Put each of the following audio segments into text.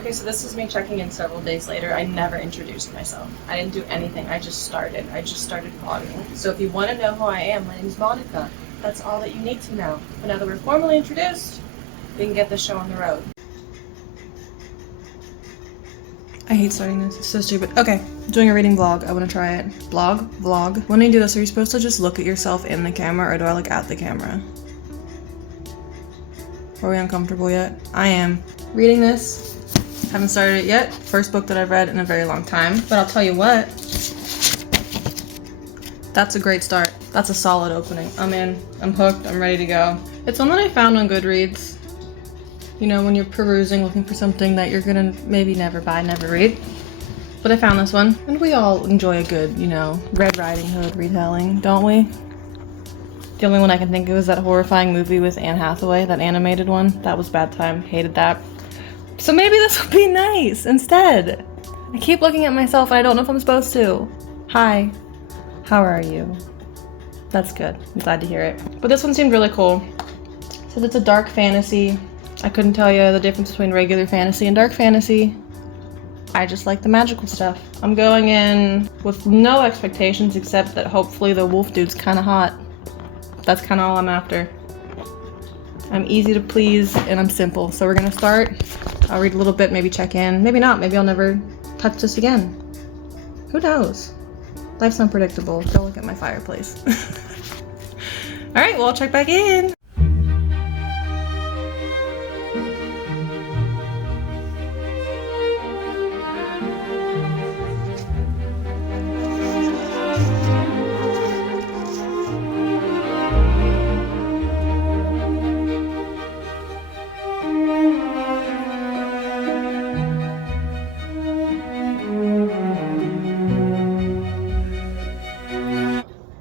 Okay, so this is me checking in several days later. I never introduced myself. I didn't do anything. I just started vlogging. So if you want to know who I am, my name is Monica. That's all that you need to know. But now that we're formally introduced, we can get the show on the road. I hate starting this. It's so stupid. Okay, doing a reading vlog. I want to try it. Vlog. When you do this, are you supposed to just look at yourself in the camera, or do I look at the camera? Are we uncomfortable yet? I am. Reading this. Haven't started it yet. First book that I've read in a very long time. But I'll tell you what. That's a great start. That's a solid opening. I'm in. I'm hooked. I'm ready to go. It's one that I found on Goodreads. You know, when you're perusing, looking for something that you're gonna maybe never buy, never read. But I found this one. And we all enjoy a good, you know, Red Riding Hood retelling, don't we? The only one I can think of is that horrifying movie with Anne Hathaway, that animated one. That was bad time. Hated that. So maybe this would be nice instead. I keep looking at myself and I don't know if I'm supposed to. Hi. How are you? That's good. I'm glad to hear it. But this one seemed really cool. So it's a dark fantasy. I couldn't tell you the difference between regular fantasy and dark fantasy. I just like the magical stuff. I'm going in with no expectations except that hopefully the wolf dude's kind of hot. That's kind of all I'm after. I'm easy to please and I'm simple. So we're gonna start. I'll read a little bit, maybe check in. Maybe not, maybe I'll never touch this again. Who knows? Life's unpredictable. Go look at my fireplace. All right, well, I'll check back in.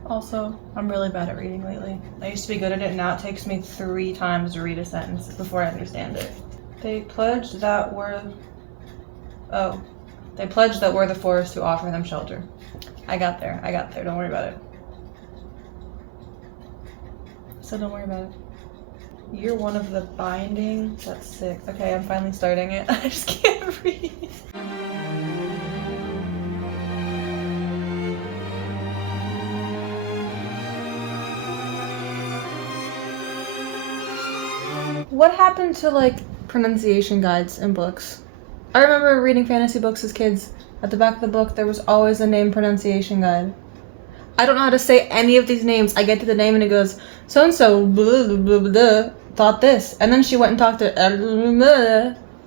Also, I'm really bad at reading lately. I used to be good at it, and now it takes me 3 times to read a sentence before I understand it. They pledged that we're the forest to offer them shelter. I got there, don't worry about it. So don't worry about it. You're one of the binding? That's sick. Okay, I'm finally starting it. I just can't read. What happened to, like, pronunciation guides in books? I remember reading fantasy books as kids. At the back of the book, there was always a name pronunciation guide. I don't know how to say any of these names. I get to the name and it goes, so-and-so, blah, blah, blah, blah, thought this. And then she went and talked to,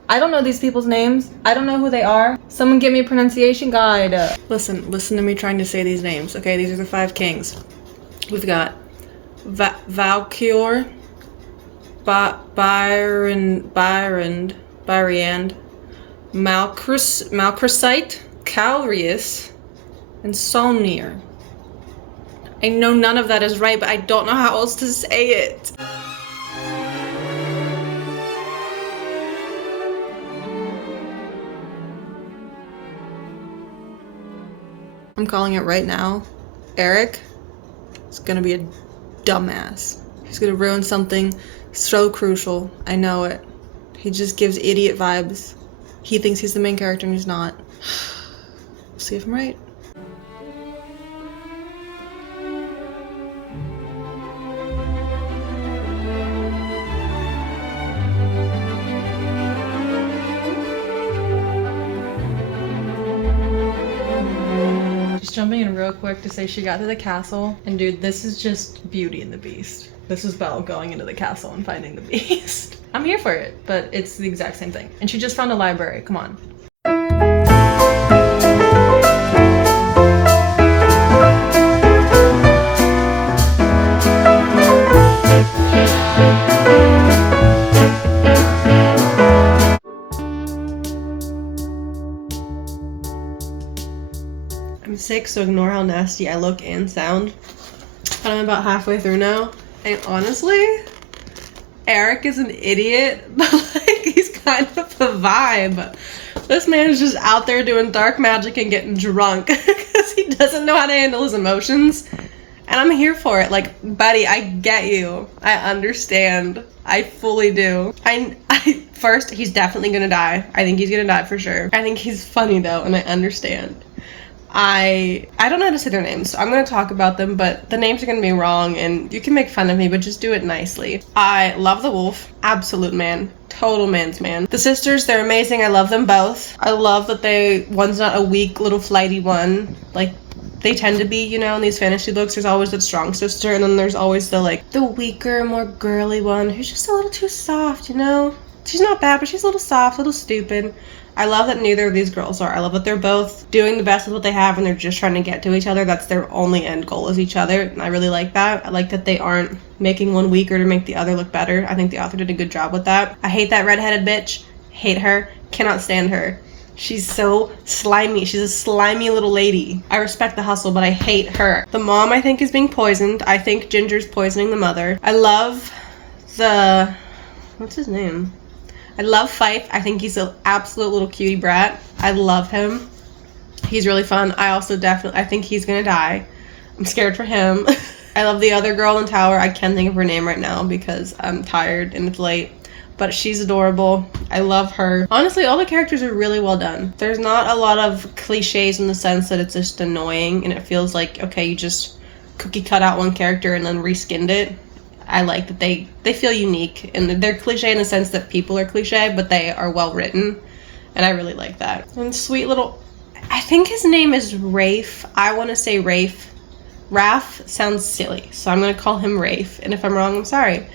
I don't know these people's names. I don't know who they are. Someone give me a pronunciation guide. Listen to me trying to say these names. Okay, these are the 5 kings. We've got Valkyr, Byron, Malchrysite, Calrius, and Solnir. I know none of that is right, but I don't know how else to say it. I'm calling it right now. Eric is gonna be a dumbass. He's gonna ruin something so crucial. I know it. He just gives idiot vibes. He thinks he's the main character and he's not. We'll see if I'm right. Just jumping in real quick to say she got to the castle, and dude, this is just Beauty and the Beast. This is Belle going into the castle and finding the beast. I'm here for it, but it's the exact same thing. And she just found a library, come on. I'm sick, so ignore how nasty I look and sound. But I'm about halfway through now. And honestly, Eric is an idiot, but like he's kind of a vibe. This man is just out there doing dark magic and getting drunk because he doesn't know how to handle his emotions. And I'm here for it. Like, buddy, I get you. I understand. I fully do. First, he's definitely gonna die. I think he's gonna die for sure. I think he's funny though, and I understand. I don't know how to say their names, so I'm gonna talk about them, but the names are gonna be wrong, and you can make fun of me, but just do it nicely. I love the wolf. Absolute man. Total man's man. The sisters, they're amazing. I love them both. I love that one's not a weak little flighty one. Like, they tend to be, you know, in these fantasy books. There's always the strong sister, and then there's always the weaker, more girly one who's just a little too soft, you know? She's not bad, but she's a little soft, a little stupid. I love that neither of these girls are. I love that they're both doing the best with what they have, and they're just trying to get to each other. That's their only end goal, is each other, and I really like that. I like that they aren't making one weaker to make the other look better. I think the author did a good job with that. I hate that redheaded bitch. Hate her. Cannot stand her. She's so slimy. She's a slimy little lady. I respect the hustle, but I hate her. The mom, I think, is being poisoned. I think Ginger's poisoning the mother. I love what's his name? I love Fife. I think he's an absolute little cutie brat. I love him. He's really fun. I think he's gonna die. I'm scared for him. I love the other girl in Tower. I can't think of her name right now because I'm tired and it's late. But she's adorable. I love her. Honestly, all the characters are really well done. There's not a lot of cliches in the sense that it's just annoying and it feels like, okay, you just cookie cut out one character and then reskinned it. I like that they feel unique, and they're cliche in the sense that people are cliche, but they are well written, and I really like that. And sweet little, I think his name is Rafe. I want to say Rafe. Raph sounds silly, so I'm going to call him Rafe, and if I'm wrong, I'm sorry.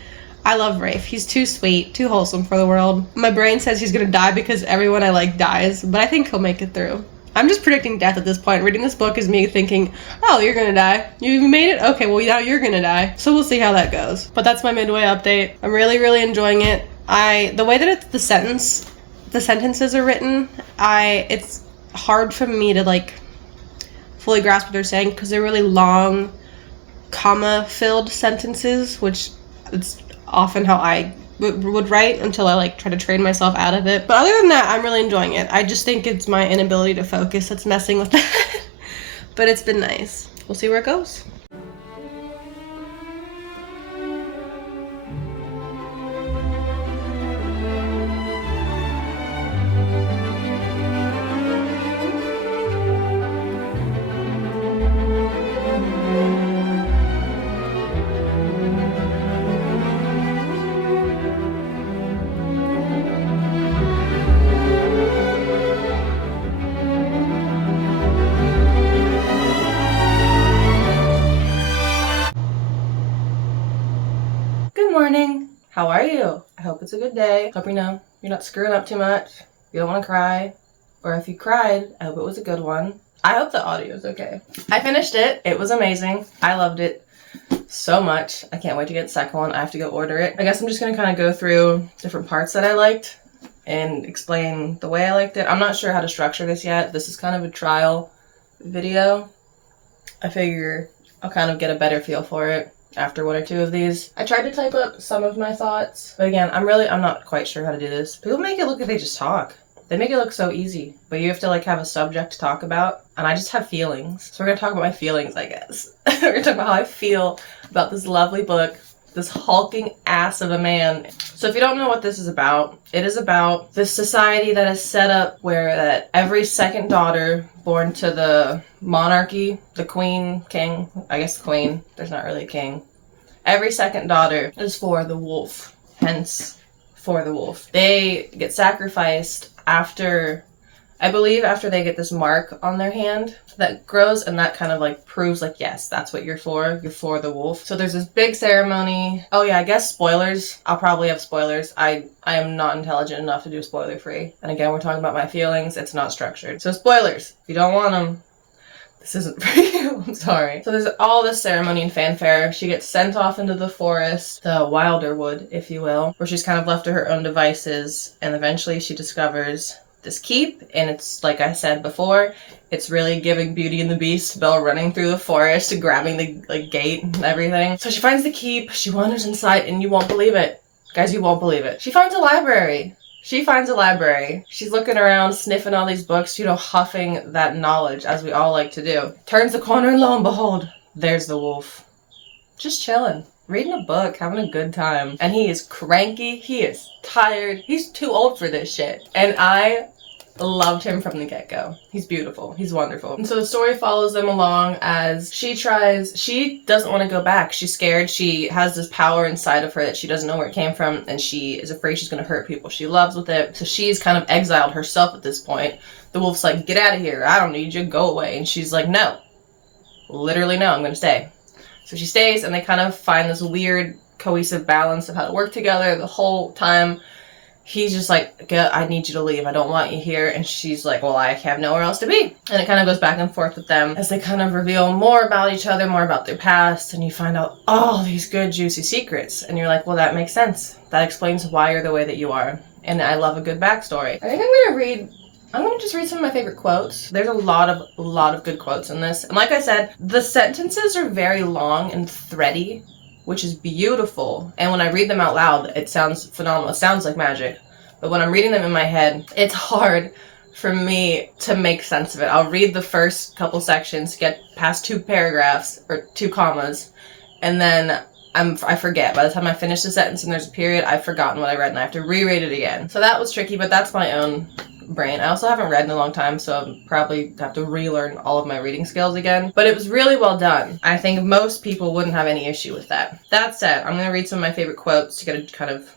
I love Rafe. He's too sweet, too wholesome for the world. My brain says he's going to die because everyone I like dies, but I think he'll make it through. I'm just predicting death at this point. Reading this book is me thinking, oh, you're gonna die. You made it? Okay, well, now you're gonna die. So we'll see how that goes. But that's my midway update. I'm really, really enjoying it. The way that the sentences are written, it's hard for me to, like, fully grasp what they're saying because they're really long, comma-filled sentences, which it's often how I would write until I, like, try to train myself out of it. But other than that, I'm really enjoying it. I just think it's my inability to focus that's messing with that. But it's been nice. We'll see where it goes. Morning. How are you? I hope it's a good day. Hope you're not screwing up too much. You don't want to cry. Or if you cried, I hope it was a good one. I hope the audio is okay. I finished it. It was amazing. I loved it so much. I can't wait to get the second one. I have to go order it. I guess I'm just going to kind of go through different parts that I liked and explain the way I liked it. I'm not sure how to structure this yet. This is kind of a trial video. I figure I'll kind of get a better feel for it after one or two of these. I tried to type up some of my thoughts, but again, I'm not quite sure how to do this. People make it look like they just talk. They make it look so easy, but you have to, like, have a subject to talk about, and I just have feelings. So we're gonna talk about my feelings, I guess. We're gonna talk about how I feel about this lovely book, this hulking ass of a man. So if you don't know what this is about, it is about this society that is set up where that every second daughter born to the monarchy, the queen, king, I guess the queen, there's not really a king. Every second daughter is for the wolf, hence for the wolf. They get sacrificed after they get this mark on their hand that grows, and that kind of, like, proves, like, yes, that's what you're for the wolf. So there's this big ceremony. Oh yeah, I guess spoilers. I'll probably have spoilers. I am not intelligent enough to do spoiler free. And again, we're talking about my feelings. It's not structured. So spoilers, if you don't want them, this isn't for you. I'm sorry. So there's all this ceremony and fanfare. She gets sent off into the forest, the Wilderwood, if you will, where she's kind of left to her own devices, and eventually she discovers this keep, and it's, like I said before, it's really giving Beauty and the Beast, Belle running through the forest and grabbing the, like, gate and everything. So she finds the keep, she wanders inside, and you won't believe it. Guys, you won't believe it. She finds a library. She's looking around, sniffing all these books, huffing that knowledge, as we all like to do. Turns the corner, and lo and behold, there's the wolf. Just chilling, reading a book, having a good time. And he is cranky, he is tired, he's too old for this shit. And I loved him from the get-go. He's beautiful. He's wonderful. And so the story follows them along as she doesn't want to go back. She's scared. She has this power inside of her that she doesn't know where it came from, and she is afraid she's going to hurt people she loves with it. So she's kind of exiled herself at this point. The wolf's like, get out of here. I don't need you. Go away. And she's like, no. Literally, no. I'm going to stay. So she stays, and they kind of find this weird cohesive balance of how to work together the whole time. He's just like, I need you to leave. I don't want you here. And she's like, well, I have nowhere else to be. And it kind of goes back and forth with them as they kind of reveal more about each other, more about their past. And you find out all these good, juicy secrets. And you're like, well, that makes sense. That explains why you're the way that you are. And I love a good backstory. I think I'm going to just read some of my favorite quotes. There's a lot of good quotes in this. And like I said, the sentences are very long and thready, which is beautiful. And when I read them out loud, it sounds phenomenal. It sounds like magic. But when I'm reading them in my head, it's hard for me to make sense of it. I'll read the first couple sections, get past 2 paragraphs or 2 commas, and then I forget. By the time I finish the sentence and there's a period, I've forgotten what I read and I have to reread it again. So that was tricky, but that's my own brain. I also haven't read in a long time, so I'll probably have to relearn all of my reading skills again. But it was really well done. I think most people wouldn't have any issue with that. That said, I'm going to read some of my favorite quotes to get a kind of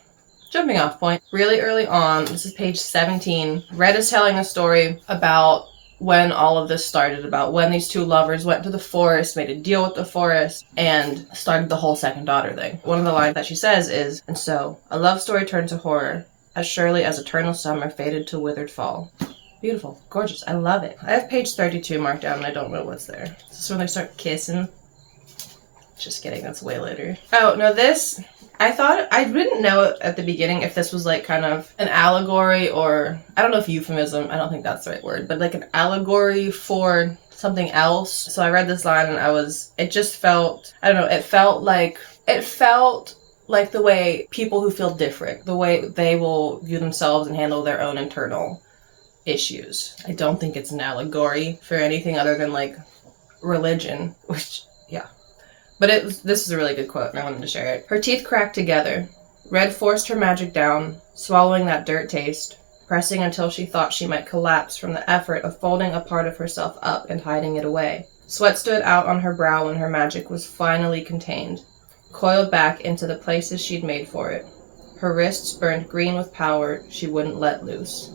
jumping off point. Really early on, this is page 17, Red is telling a story about when all of this started, about when these 2 lovers went to the forest, made a deal with the forest, and started the whole second daughter thing. One of the lines that she says is, and so, a love story turned to horror, as surely as eternal summer faded to withered fall. Beautiful. Gorgeous. I love it. I have page 32 marked down and I don't know what's there. This is when they start kissing. Just kidding. That's way later. Oh, no, this... I didn't know at the beginning if this was like kind of an allegory or... I don't know if euphemism. I don't think that's the right word. But like an allegory for something else. So I read this line and it just felt... I don't know. It felt like the way people who feel different, the way they will view themselves and handle their own internal issues. I don't think it's an allegory for anything other than like religion, which, yeah. But this is a really good quote and I wanted to share it. Her teeth cracked together. Red forced her magic down, swallowing that dirt taste, pressing until she thought she might collapse from the effort of folding a part of herself up and hiding it away. Sweat stood out on her brow when her magic was finally contained, coiled back into the places she'd made for it. Her wrists burned green with power she wouldn't let loose.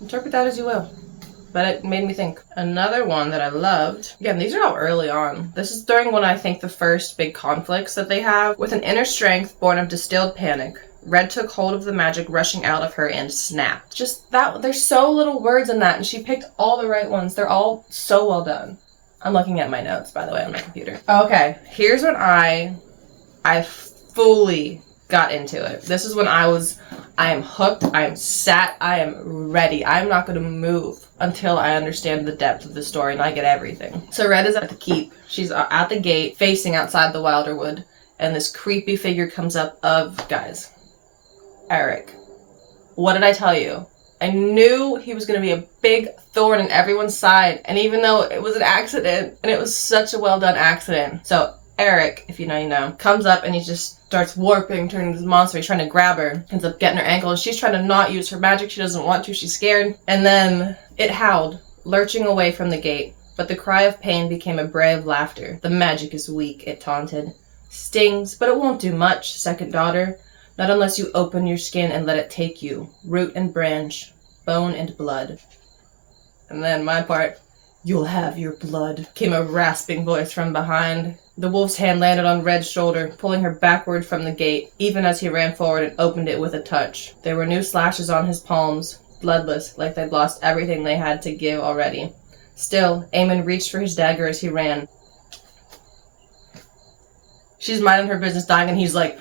Interpret that as you will. But it made me think. Another one that I loved, again, these are all early on. This is during one I think the first big conflicts that they have. With an inner strength born of distilled panic, Red took hold of the magic rushing out of her and snapped. Just that, there's so little words in that and she picked all the right ones. They're all so well done. I'm looking at my notes, by the way, on my computer. Okay, here's when I fully got into it. This is when I am hooked, I am sat, I am ready. I'm not going to move until I understand the depth of the story and I get everything. So Red is at the keep. She's at the gate, facing outside the Wilderwood, and this creepy figure comes up of, guys, Eric. What did I tell you? I knew he was going to be a big thorn in everyone's side, and even though it was an accident, and it was such a well done accident. So Eric, if you know, you know, comes up and he just starts warping, turning into this monster. He's trying to grab her, ends up getting her ankle, and she's trying to not use her magic. She doesn't want to, she's scared. And then it howled, lurching away from the gate, but the cry of pain became a bray of laughter. The magic is weak, it taunted. Stings, but it won't do much, second daughter. Not unless you open your skin and let it take you, root and branch, bone and blood. And then my part, you'll have your blood, came a rasping voice from behind. The wolf's hand landed on Red's shoulder, pulling her backward from the gate, even as he ran forward and opened it with a touch. There were new slashes on his palms, bloodless, like they'd lost everything they had to give already. Still, Eamon reached for his dagger as he ran. She's minding her business dying, and he's like,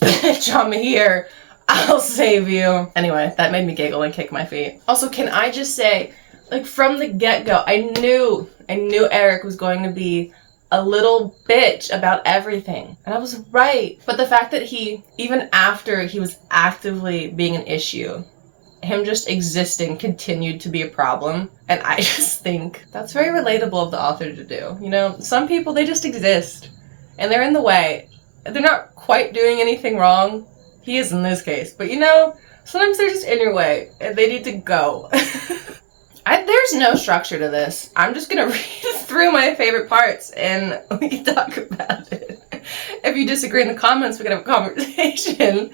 bitch, I'm here. I'll save you. Anyway, that made me giggle and kick my feet. Also, can I just say, like, from the get-go, I knew Eric was going to be a little bitch about everything. And I was right. But the fact that he, even after he was actively being an issue, him just existing continued to be a problem. And I just think that's very relatable of the author to do. You know, some people, they just exist and they're in the way. They're not quite doing anything wrong. He is in this case, but you know, sometimes they're just in your way and they need to go. There's no structure to this. I'm just gonna read through my favorite parts and we can talk about it. If you disagree in the comments, we can have a conversation.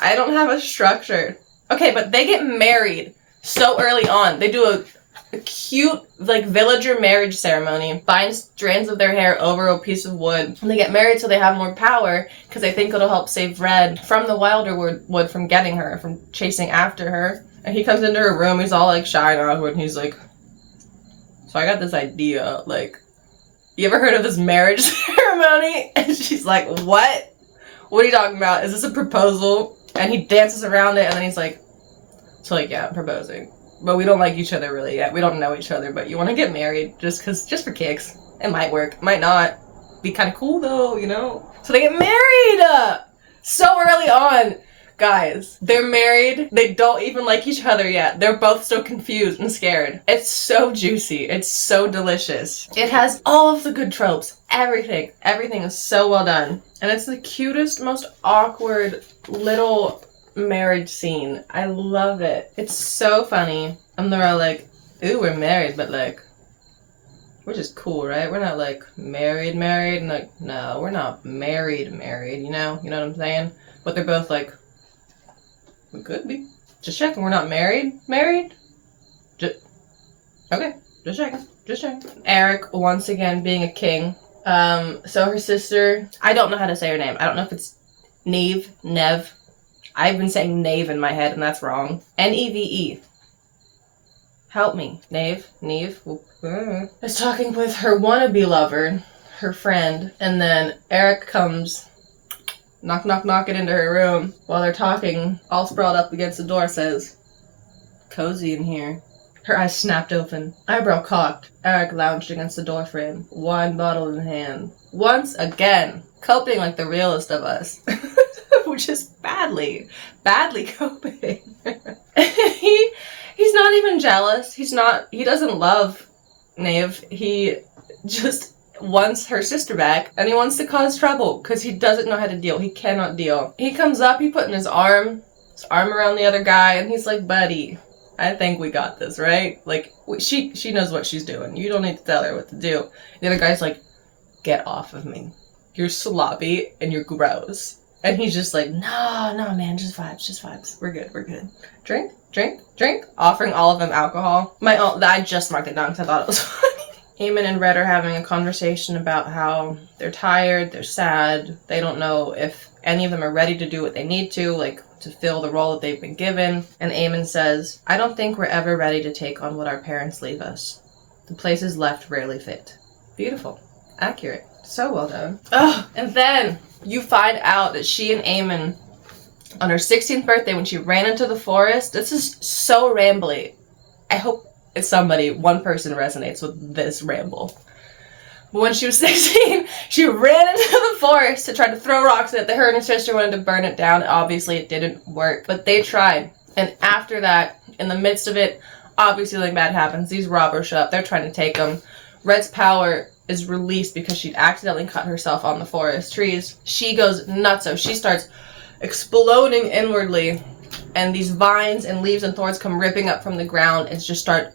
I don't have a structure. Okay, but they get married so early on. They do a cute, like, villager marriage ceremony, bind strands of their hair over a piece of wood, and they get married so they have more power, because they think it'll help save Red from the Wilder wood from getting her, from chasing after her. And he comes into her room, he's all, like, shy and awkward, and he's like, so I got this idea, like, you ever heard of this marriage ceremony? And she's like, what? What are you talking about? Is this a proposal? And he dances around it, and then he's like, so, like, yeah, I'm proposing. But we don't like each other really yet. We don't know each other, but you want to get married just for kicks. It might work. It might not. Be kind of cool, though, you know? So they get married! So early on. Guys, they're married. They don't even like each other yet. They're both so confused and scared. It's so juicy. It's so delicious. It has all of the good tropes. Everything. Everything is so well done. And it's the cutest, most awkward little marriage scene. I love it. It's so funny. And they're all like, ooh, we're married, but like, we're just cool, right? We're not like married. And like, no, we're not married, you know? You know what I'm saying? But they're both like, we could be. Just checking. We're not married? Okay. Just checking. Eric, once again, being a king. So her sister, I don't know how to say her name. I don't know if it's Nev. I've been saying Nave in my head, and that's wrong. Neve. Help me. Neve. Is talking with her wannabe lover, her friend, and then Eric comes knocking into her room while they're talking, all sprawled up against the door, says, cozy in here. Her eyes snapped open, eyebrow cocked. Eric lounged against the doorframe, wine bottle in hand. Once again, coping like the realest of us. Which is badly coping. He's not even jealous. He doesn't love Nave. He just wants her sister back, and he wants to cause trouble because he doesn't know how to deal. He cannot deal. He comes up, he putting his arm around the other guy, and he's like, buddy, I think we got this, right? Like, she knows what she's doing. You don't need to tell her what to do. The other guy's like, get off of me. You're sloppy and you're gross. And he's just like, no, man, just vibes. We're good. Drink. Offering all of them alcohol. I just marked it down because I thought it was funny. Eamon and Red are having a conversation about how they're tired, they're sad, they don't know if any of them are ready to do what they need to, like, to fill the role that they've been given. And Eamon says, I don't think we're ever ready to take on what our parents leave us. The places left rarely fit. Beautiful. Accurate. So well done. Oh, and then you find out that she and Eamon, on her 16th birthday, when she ran into the forest, this is so rambly. I hope one person resonates with this ramble. But when she was 16, she ran into the forest to try to throw rocks at it. Her and her sister wanted to burn it down. Obviously, it didn't work, but they tried. And after that, in the midst of it, obviously something bad happens. These robbers show up. They're trying to take them. Red's power is released because she'd accidentally cut herself on the forest trees. She goes nuts, so she starts exploding inwardly, and these vines and leaves and thorns come ripping up from the ground and just start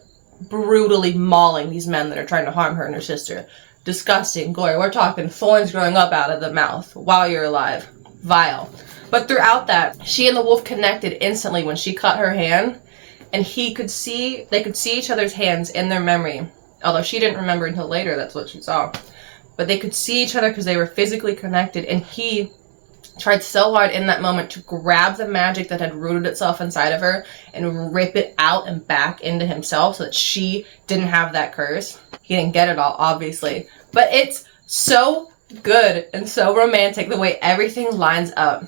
brutally mauling these men that are trying to harm her and her sister. Disgusting, gory. We're talking thorns growing up out of the mouth while you're alive. Vile. But throughout that, she and the wolf connected instantly when she cut her hand, and they could see each other's hands in their memory. Although she didn't remember until later, that's what she saw. But they could see each other because they were physically connected, and he tried so hard in that moment to grab the magic that had rooted itself inside of her and rip it out and back into himself so that she didn't have that curse. He didn't get it all, obviously. But it's so good and so romantic the way everything lines up.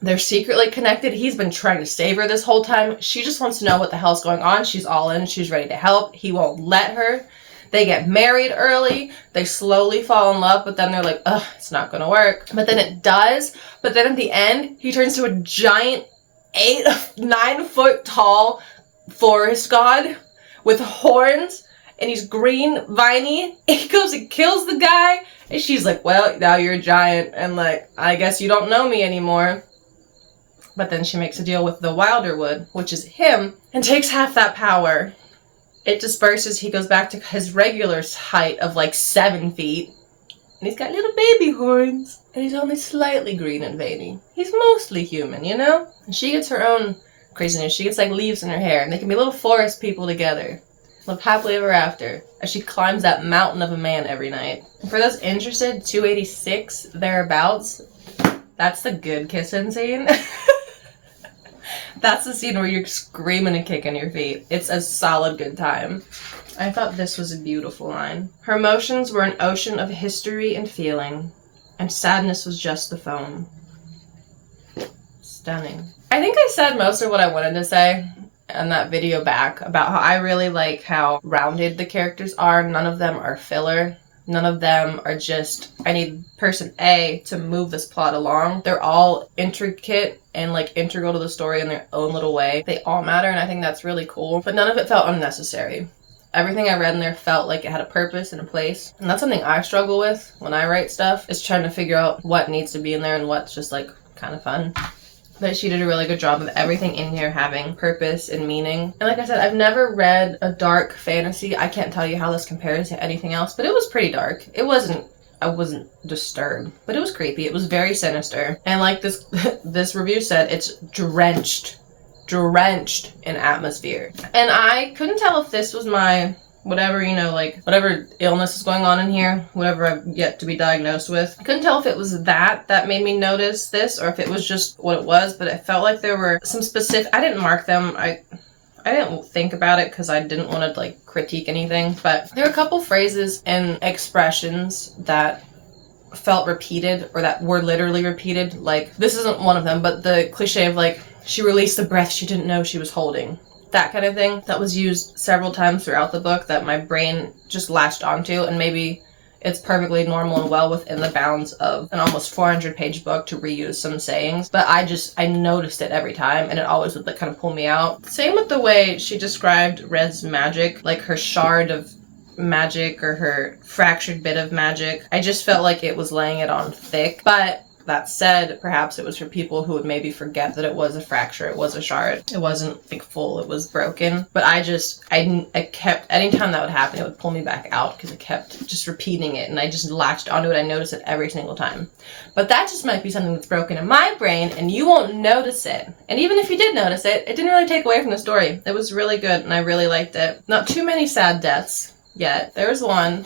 They're secretly connected. He's been trying to save her this whole time. She just wants to know what the hell's going on. She's all in. She's ready to help. He won't let her. They get married early. They slowly fall in love, but then they're like, ugh, it's not going to work. But then it does. But then at the end, he turns to a giant 9 foot tall forest god with horns, and he's green, viney. He goes and kills the guy, and she's like, well, now you're a giant, and like, I guess you don't know me anymore. But then she makes a deal with the Wilderwood, which is him, and takes half that power. It disperses. He goes back to his regular height of like 7 feet. And he's got little baby horns. And he's only slightly green and veiny. He's mostly human, you know? And she gets her own craziness. She gets like leaves in her hair. And they can be little forest people together. Live happily ever after. As she climbs that mountain of a man every night. And for those interested, 286 thereabouts. That's the good kissing scene. That's the scene where you're screaming and kicking your feet. It's a solid good time. I thought this was a beautiful line. Her emotions were an ocean of history and feeling, and sadness was just the foam. Stunning. I think I said most of what I wanted to say in that video back about how I really like how rounded the characters are. None of them are filler. None of them are just, I need person A to move this plot along. They're all intricate and like integral to the story in their own little way. They all matter, and I think that's really cool. But none of it felt unnecessary. Everything I read in there felt like it had a purpose and a place. And that's something I struggle with when I write stuff, is trying to figure out what needs to be in there and what's just like kind of fun. But she did a really good job of everything in here having purpose and meaning. And like I said, I've never read a dark fantasy. I can't tell you how this compares to anything else, but it was pretty dark. I wasn't disturbed, but it was creepy. It was very sinister. And like this this review said, it's drenched in atmosphere. And I couldn't tell if this was my whatever, you know, like whatever illness is going on in here, whatever I've yet to be diagnosed with. I couldn't tell if it was that made me notice this or if it was just what it was, but it felt like there were some specific, I didn't mark them. I didn't think about it because I didn't want to like critique anything, but there were a couple phrases and expressions that felt repeated or that were literally repeated. Like, this isn't one of them, but the cliche of like, she released the breath she didn't know she was holding. That kind of thing that was used several times throughout the book that my brain just latched onto, and maybe it's perfectly normal and well within the bounds of an almost 400-page book to reuse some sayings, but I noticed it every time, and it always would like kind of pull me out. Same with the way she described Red's magic, like her shard of magic or her fractured bit of magic. I just felt like it was laying it on thick, but that said, perhaps it was for people who would maybe forget that it was a fracture, it was a shard. It wasn't like full, it was broken. But I kept, anytime that would happen, it would pull me back out because it kept just repeating it, and I just latched onto it. I noticed it every single time. But that just might be something that's broken in my brain, and you won't notice it. And even if you did notice it, it didn't really take away from the story. It was really good, and I really liked it. Not too many sad deaths yet. There was one.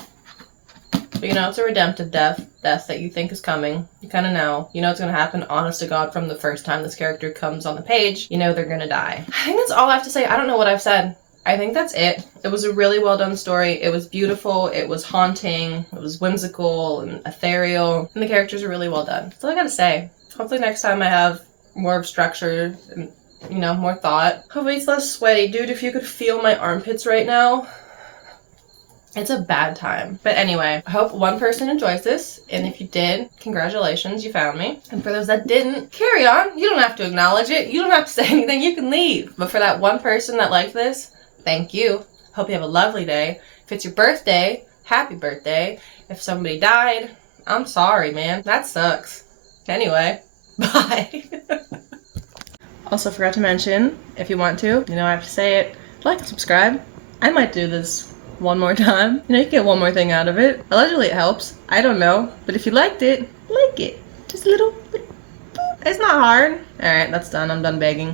But you know, it's a redemptive death that you think is coming. You kind of know. You know it's going to happen, honest to God, from the first time this character comes on the page. You know they're going to die. I think that's all I have to say. I don't know what I've said. I think that's it. It was a really well done story. It was beautiful. It was haunting. It was whimsical and ethereal. And the characters are really well done. That's all I got to say. Hopefully next time I have more of structure and, you know, more thought. Hopefully it's less sweaty. Dude, if you could feel my armpits right now, it's a bad time. But anyway, I hope one person enjoys this. And if you did, congratulations, you found me. And for those that didn't, carry on. You don't have to acknowledge it. You don't have to say anything. You can leave. But for that one person that liked this, thank you. Hope you have a lovely day. If it's your birthday, happy birthday. If somebody died, I'm sorry, man. That sucks. Anyway, bye. Also forgot to mention, if you want to, you know I have to say it, like and subscribe. I might do this one more time. You know, you get one more thing out of it. Allegedly it helps. I don't know. But if you liked it, like it. Just a little boop. It's not hard. Alright, that's done. I'm done begging.